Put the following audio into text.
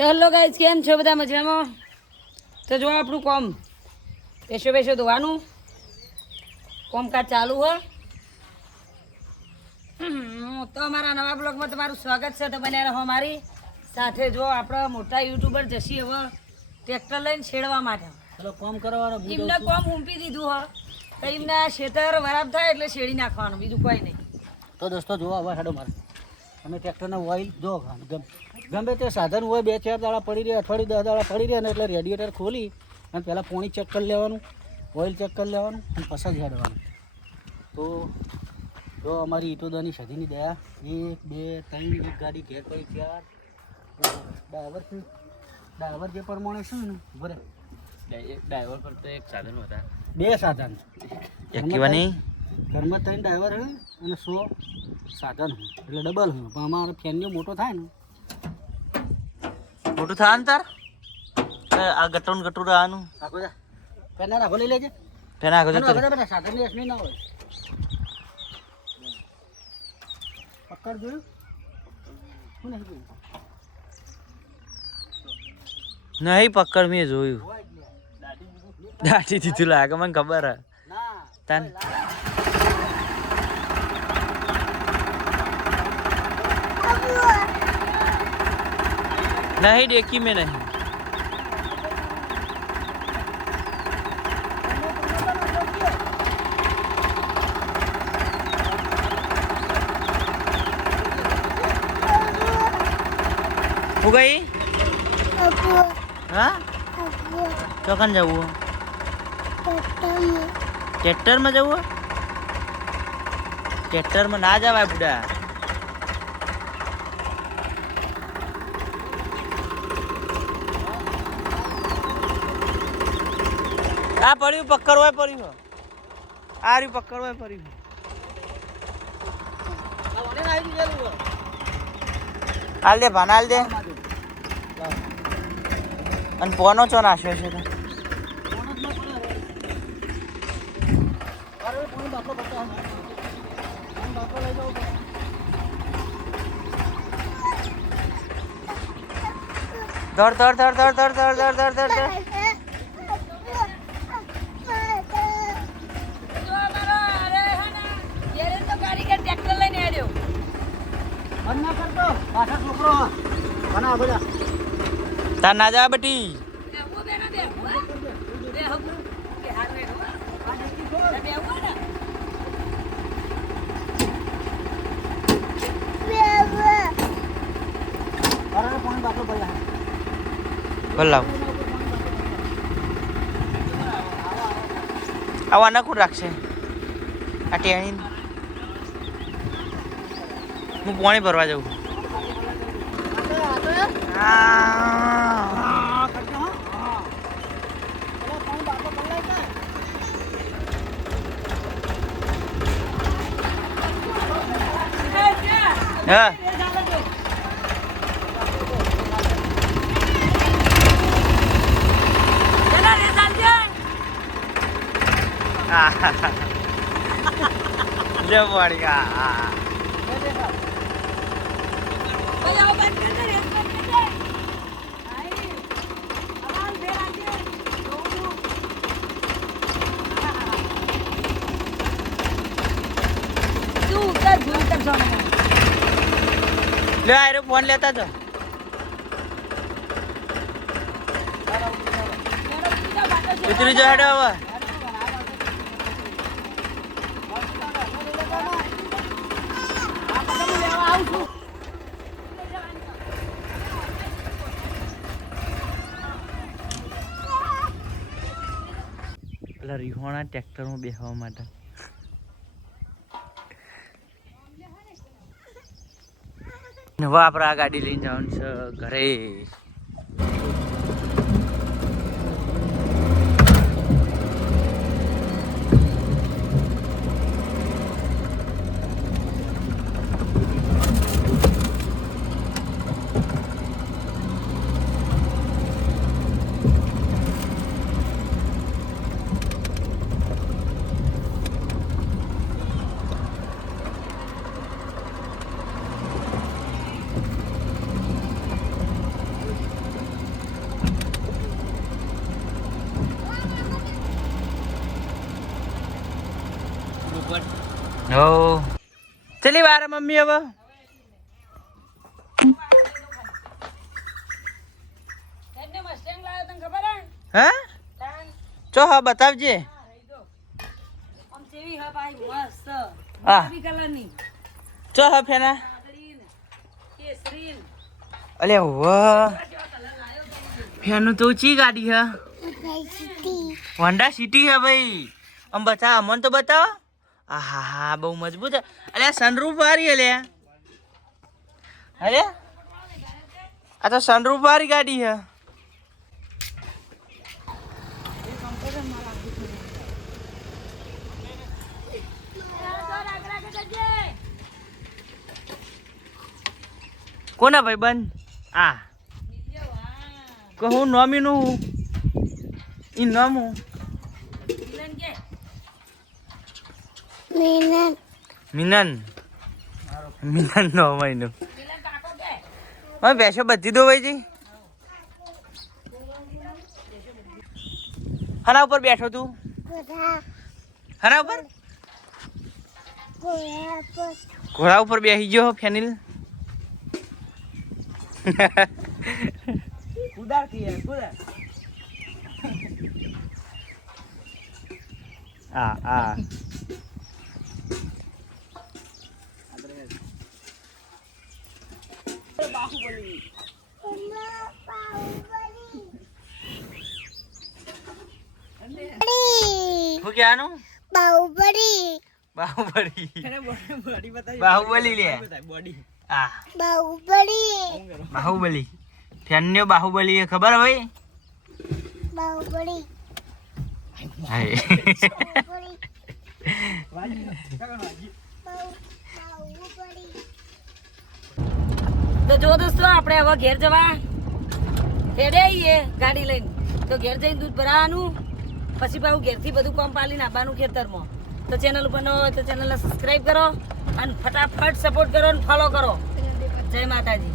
તો hello guys, કેમ છો બધા? મજામાં? તો જો આપણું કોમ પેશો ધોવાનું કોમકાજ ચાલુ હોય. તો અમારા નવા બ્લોગમાં તમારું સ્વાગત છે. તો બન્યા રહો મારી સાથે. જો આપણા મોટા યુટ્યુબર જશી હવે ટ્રેક્ટર લઈને છેડવા માટે કોમ કરવાનો એમને કોમ ઊંપી દીધું હોય તો એમને ખેતર બરાબર થાય એટલે શેડી નાખવાનું, બીજું કોઈ નહીં. તો દોસ્તો જોવા આવા સાડો મારે તમે ટ્રેક્ટરના ઓઇલ જો ગમે તે સાધન હોય 2-4 દાડા પડી રહ્યા, અઠવાડિયું 10 દાડા પડી રહ્યા ને એટલે રેડિએટર ખોલી અને પહેલાં પાણી ચેક કરી લેવાનું, ઓઇલ ચેક કરી લેવાનું અને પછી જ હેડવાનું. તો જો અમારી ઈટોદાની સધીની દયા 1 2 3 એક ગાડી ઘેર પડી 4 ડ્રાઈવર જે પ્રમાણે શું ને બરે ડ્રાઈવર પર તો એક સાધન હતા, 2 સાધન એક્ટિવાની ઘરમાં 3 ડ્રાઈવર હોય અને 100 સાધન હોય એટલે ડબલ હોય. પણ અમારો ફેનનો મોટો થાય ને મોટું થાય ને તાર આ ગટરું રહેવાનું આખો પેના રાખો લઈ લેજે પેના આગળ જતો રહે. બધા સાધનની અસલી ના હોય. પકડ જોયું શું નહીં જોયું? નહીં પકડ, મેં જોયું. દાટી દીધું લાગે, મને ખબર હે. ના તન नहीं देखी मैं नहीं. हो गई हाँ ચોકન જવું ટ્રેક્ટરમાં જવું ટ્રેક્ટરમાં ના જવાય બુડા. આ પડ્યું પકડવાય પડ્યું, આ રહ્યું પકડવાય પડ્યું. હાલ દે ભાન હાલ દે. અને પોનો ચો નાખ્યો છે તો દોડ દોડ દોડ દોડ દોડ દોડ દોડ દોડ દોડ દોડ. જો અમારો અરે હે ને ઘેરે તો કારીગર ટ્રેક્ટર લઈને આવ્યો. બંધ ના કરતો પાછળ છોકરો બના બધા તાર ના જા બેટી. બેહવું બેના બેહવું બેહવું કે હાર રે હો આ દેખી જો બેહવું ને અરે પાણી બાટલો ભર્યા બોલાવ આવા નકુર રાખશે આ ટેણી. હું પાણી ભરવા જાઉં. હા ચલા રે ચાલજે. લે પાણી હા બજાવ બંધ કર દે, રેસ બંધ કર દે. આઈ આવાલ બે આજે જોવું. તું ઉતર ભૂલ કર જો ને. લે આયરો ફોન લેતા તો ઉતરી જા હેડે હવે. પેલા રીહોણા ટ્રેક્ટરમાં બેસવા માટે હવે આપણે આ ગાડી લઈને જવાનું છે ઘરે. હો ચલી વાર મમ્મી હવે એને મસ્ટેંગ લાવ્યો તને ખબર હે હા તાન ચો હા બતાવજે આમ જેવી હે ભાઈ મસ્ત હા. ગુલાબી કલરની ચો હા ફેના વાદળી ને કેસરી ને અલે વાહ ફેનું તો ઊંચી ગાડી હે હોન્ડા સિટી હે ભાઈ આમ બતાવ અમન તો બતાવો આહા હા બહુ મજબૂત હે અલે સનરૂફ વાળી અલે અરે આ તો સનરૂફ વાળી ગાડી હે કોના ભાઈ બંધ આ કહું નોમીનું ઈ નામ હું મિલન કે મિનન મિનન નો મહિનો મિલન કાકો કે હવે બેસો બધી દો ભાઈ હના ઉપર બેઠો તું હના ઉપર ઘોડા ઉપર બેસી ગયો ફેનિલ કુદાર થી કુદાર આ શું કહેવાનું બાહુબલી બાહુબલી લે આ બાહુબલી ફેન્યો બાહુબલી એ ખબર હે ભાઈ હાય. તો જો દોસ્તો આપણે હવે ઘેર જવા હેડે આવીએ ગાડી લઈને તો ઘેર જઈને દૂધ ભરાવાનું પછી પાછું ઘેરથી બધું કામ પાલીને આવવાનું ખેતરમાં તો ચેનલ ઉપર ન હોય તો ચેનલને સબસ્ક્રાઈબ કરો અને ફટાફટ સપોર્ટ કરો અને ફોલો કરો જય માતાજી.